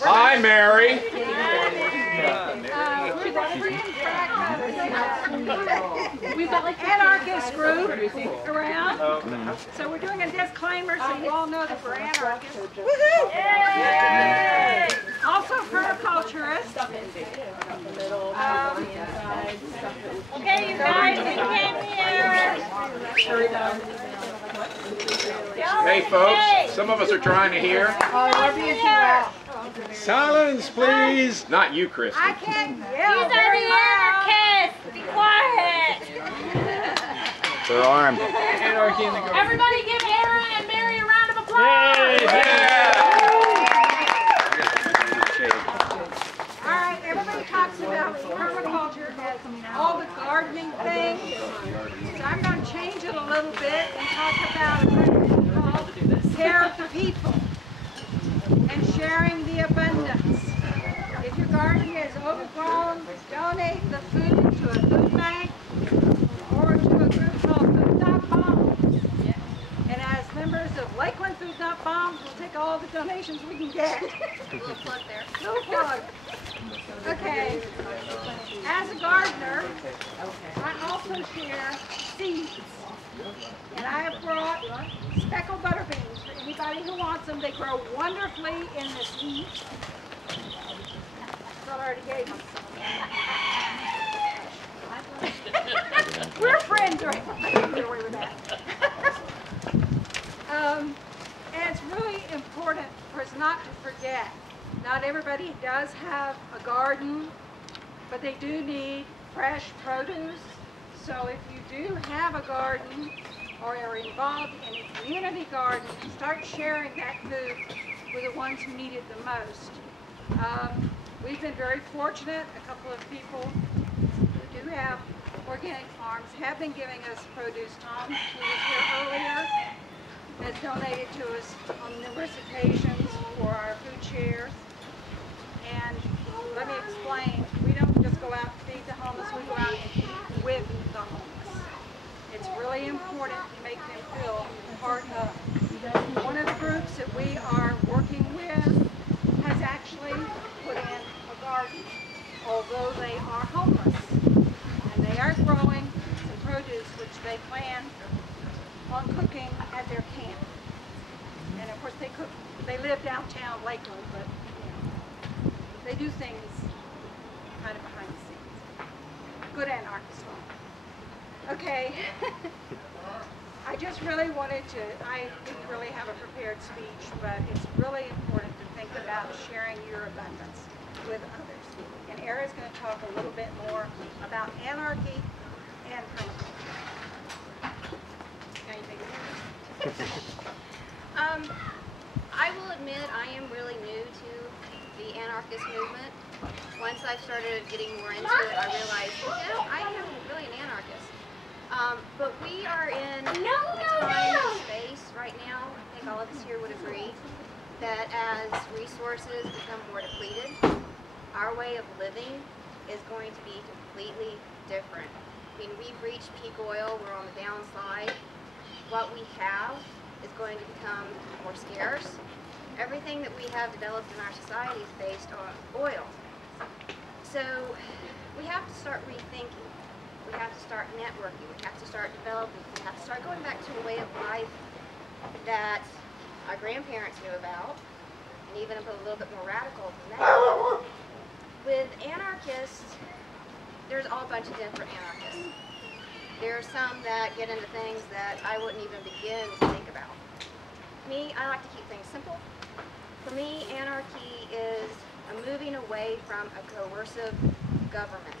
Hi, Mary. We've got like anarchist group around. So we're doing a disclaimer so you all know that we're anarchists. Yay! Also permaculturists. Okay, you guys, you came here. Hey, folks. Some of us are trying to hear. Silence, please. Not you, Kristen. I can't yell. These are the anarchists. Be quiet. They're armed. Everybody give Ara and Mary a round of applause. All right, everybody talks about permaculture as all the gardening things. So I'm going to change it a little bit and talk about care of the people and sharing the abundance. If your garden is overgrown, donate the food to a food bank or to a group called Food Not Bombs. And as members of Lakeland Food Not Bombs, we'll take all the donations we can get. Little plug there. No plug. Okay. As a gardener, I also share seeds. And I have brought speckled butter beans for anybody who wants them. They grow wonderfully in this heat. I already gave them some. We're friends, right? I can get away with that. And it's really important for us not to forget. Not everybody does have a garden, but they do need fresh produce. So if you do have a garden or are involved in a community garden, start sharing that food with the ones who need it the most. We've been very fortunate. A couple of people who do have organic farms have been giving us produce. Tom, who was here earlier, has donated to us on numerous occasions for our food shares. And let me explain, we don't just go out and feed the homeless, we go out and eat with the homeless. It's really important to make them feel part of. One of the groups that we are working with has actually put in a garden, although they are homeless. And they are growing some produce which they plan on cooking at their camp. And of course they live downtown Lakeland, but they do things kind of behind the scenes. Good anarchist. Okay. I just really wanted to, I didn't really have a prepared speech, but it's really important to think about sharing your abundance with others. And Ara's going to talk a little bit more about anarchy and permaculture. Now you take it. I will admit I am really new to the anarchist movement. Once I started getting more into it, I realized, I am really an anarchist. But we are in a time and space right now, I think all of us here would agree, that as resources become more depleted, our way of living is going to be completely different. I mean, we've reached peak oil, we're on the downside. What we have is going to become more scarce. Everything that we have developed in our society is based on oil. So we have to start rethinking. We have to start networking. We have to start developing. We have to start going back to a way of life that our grandparents knew about, and even a little bit more radical than that. With anarchists, there's all a bunch of different anarchists. There are some that get into things that I wouldn't even begin to think about. Me, I like to keep things simple. For me, anarchy is a moving away from a coercive government,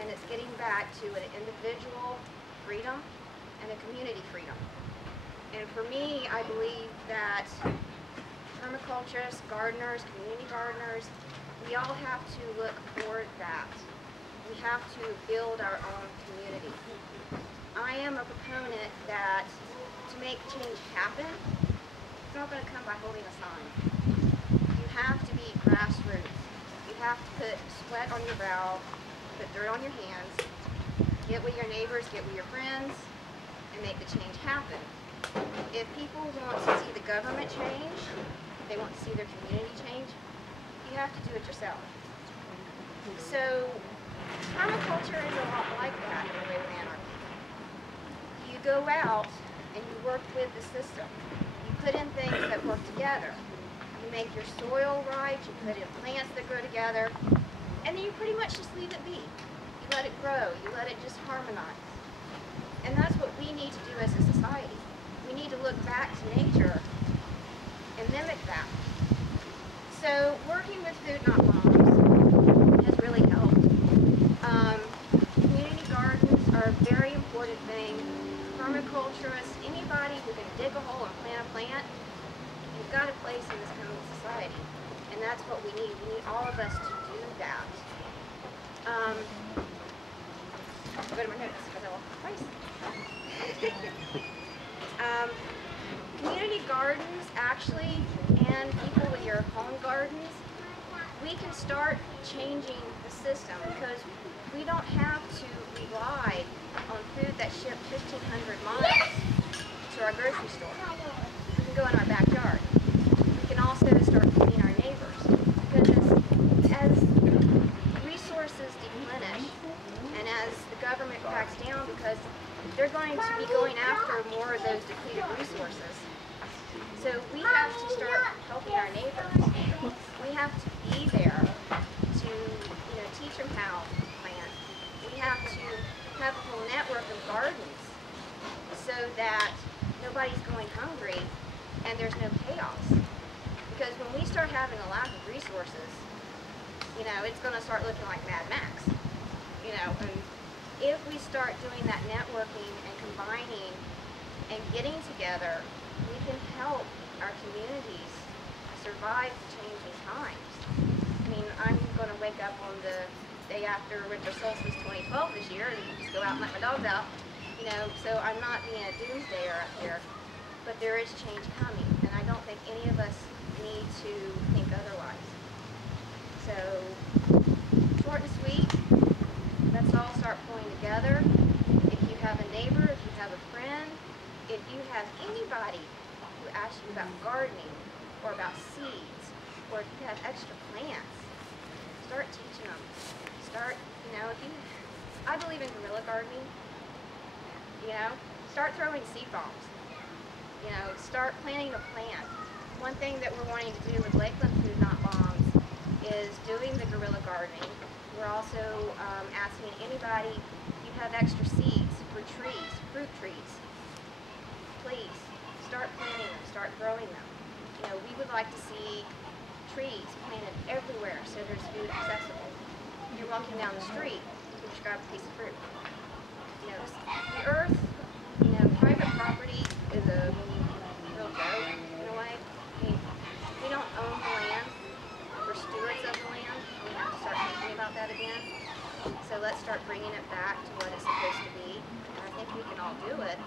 and it's getting back to an individual freedom and a community freedom. And for me, I believe that permaculturists, gardeners, community gardeners, we all have to look for that. We have to build our own community. I am a proponent that to make change happen, it's not going to come by holding a sign. You have to be grassroots. You have to put sweat on your brow, put dirt on your hands, get with your neighbors, get with your friends, and make the change happen. If people want to see the government change, they want to see their community change, you have to do it yourself. So permaculture is a lot like that in a way with anarchy. You go out and you work with the system. You put in things that work together. You make your soil right, you put in plants that grow together, and then you pretty much just leave it be. You let it grow, you let it just harmonize. And that's what we need to do as a society. We need to look back to nature and mimic that. So working with Food Not Bombs has really helped. Community gardens are a very important thing. Permaculturists, anybody who can dig a hole and plant a plant, you've got a place in this kind of society. And that's what we need. We need all of us to do that. I'll go to my notes because I lost my place. Community gardens, actually, and people with your home gardens, we can start changing the system because we don't have to rely on food that's shipped 1,500 miles to our grocery store. We can go in our backyard. We can also start feeding our neighbors because as resources deplenish and as the government cracks down because they're going to be going after more of those depleted resources. So we have to start helping our neighbors. We have to be there to, teach them how to plant. We have to have a whole network of gardens so that nobody's going hungry and there's no chaos. Because when we start having a lack of resources, it's going to start looking like Mad Max. And if we start doing that networking and combining and getting together, we can help our communities survive changing times. I mean, I'm going to wake up on the day after Winter Solstice 2012 this year and just go out and let my dogs out, so I'm not being a doomsdayer up here, but there is change coming, and I don't think any of us need to think otherwise. So, short and sweet, let's all start pulling together. If you have a neighbor, if you have a friend, if you have anybody who asks you about gardening or about seeds, or if you have extra plants, start teaching them. Start, I believe in guerrilla gardening. Start throwing seed bombs. Start planting a plant. One thing that we're wanting to do with Lakeland Food Not Bombs is doing the guerrilla gardening. We're also asking anybody, if you have extra seeds for trees, fruit trees, please start planting them, start growing them. We would like to see trees planted everywhere so there's food accessible. You're walking down the street, you can just grab a piece of fruit. The earth, private property is a real joke in a way. I mean, we don't own the land, we're stewards of the land. We have to start thinking about that again. So let's start bringing it back to what it's supposed to be. And I think we can all do it.